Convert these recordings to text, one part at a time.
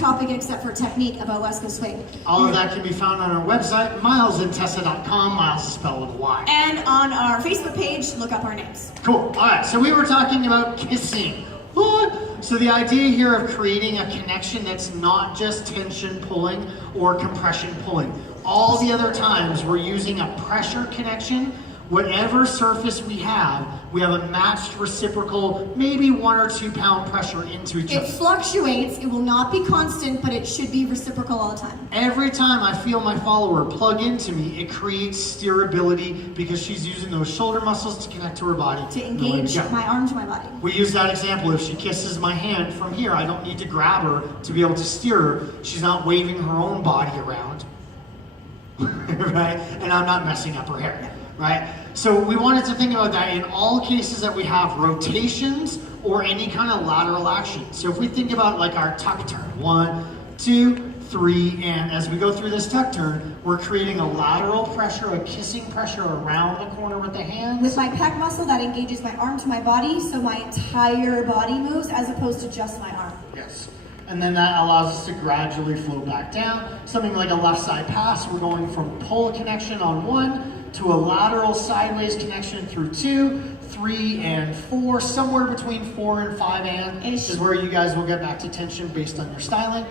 topic except for technique about West Coast swing. All of that can be found on our website, milesandtessa.com. Miles is spelled with a Y. And on our Facebook page, look up our names. Cool. All right, so we were talking about kissing. What? So the idea here of creating a connection that's not just tension pulling or compression pulling. All the other times we're using a pressure connection. Whatever surface we have a matched reciprocal, maybe 1 or 2 pound pressure into each other. It fluctuates, it will not be constant, but it should be reciprocal all the time. Every time I feel my follower plug into me, it creates steerability because she's using those shoulder muscles to connect to her body. To engage my arm to my body. We use that example. If she kisses my hand from here, I don't need to grab her to be able to steer her. She's not waving her own body around, right? And I'm not messing up her hair. Right? So we wanted to think about that in all cases that we have rotations or any kind of lateral action. So if we think about like our tuck turn, 1, 2, 3, and as we go through this tuck turn, we're creating a lateral pressure, a kissing pressure around the corner with the hands. With my pec muscle, that engages my arm to my body, so my entire body moves as opposed to just my arm. Yes. And then that allows us to gradually flow back down. Something like a left side pass, we're going from pull connection on 1 to a lateral sideways connection through 2, 3, and 4. Somewhere between 4 and 5 and is where you guys will get back to tension based on your styling.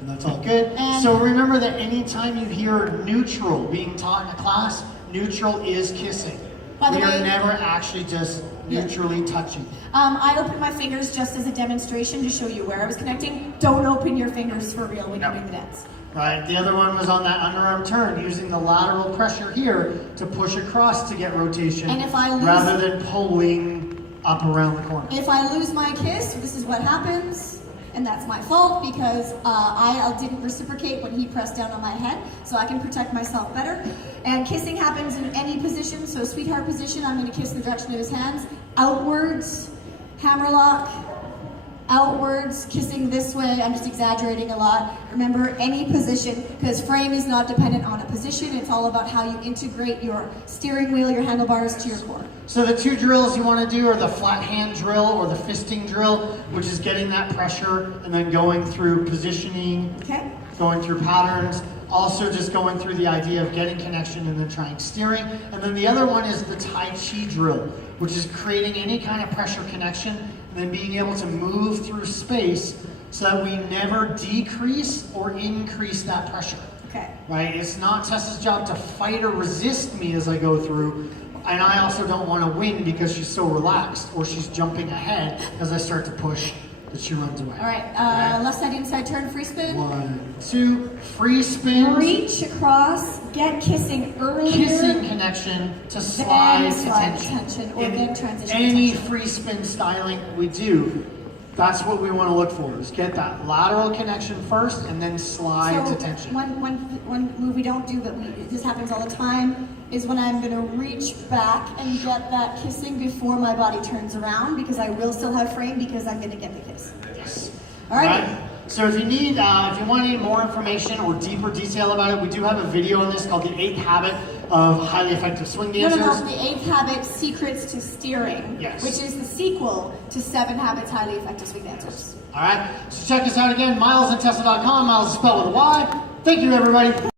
And that's all good. And so remember that anytime you hear neutral being taught in a class, neutral is kissing. By the we way, are never actually just neutrally touching. I opened my fingers just as a demonstration to show you where I was connecting. Don't open your fingers for real when you're doing the dance. Right, the other one was on that underarm turn, using the lateral pressure here to push across to get rotation, and if I lose, rather than pulling up around the corner. If I lose my kiss, this is what happens, and that's my fault because I didn't reciprocate when he pressed down on my head, so I can protect myself better. And kissing happens in any position, so sweetheart position, I'm going to kiss in the direction of his hands, outwards, hammerlock, outwards, kissing this way. I'm just exaggerating a lot. Remember, any position, because frame is not dependent on a position. It's all about how you integrate your steering wheel, your handlebars to your core. So the 2 drills you want to do are the flat hand drill or the fisting drill, which is getting that pressure and then going through positioning, going through patterns, also just going through the idea of getting connection and then trying steering. And then the other one is the Tai Chi drill, which is creating any kind of pressure connection and then being able to move through space so that we never decrease or increase that pressure. Okay. Right? It's not Tessa's job to fight or resist me as I go through, and I also don't want to win because she's so relaxed or she's jumping ahead as I start to push that she runs away. All right, left side inside turn, free spin. 1, 2, free spin. Reach across, get kissing earlier. Kissing connection to slide to tension. Or then transition any to tension. free spin styling we do, that's what we want to look for, is get that lateral connection first and then slide to tension. One move we don't do, but this happens all the time, is when I'm going to reach back and get that kissing before my body turns around, because I will still have frame because I'm going to get the kiss. Yes. All right. So if you need, if you want any more information or deeper detail about it, we do have a video on this called The 8th Habit of Highly Effective Swing Dancers. No, the 8th Habit, Secrets to Steering, which is the sequel to 7 Habits Highly Effective Swing Dancers. All right. So check us out again, milesandtessa.com. Miles is spelled with a Y. Thank you, everybody.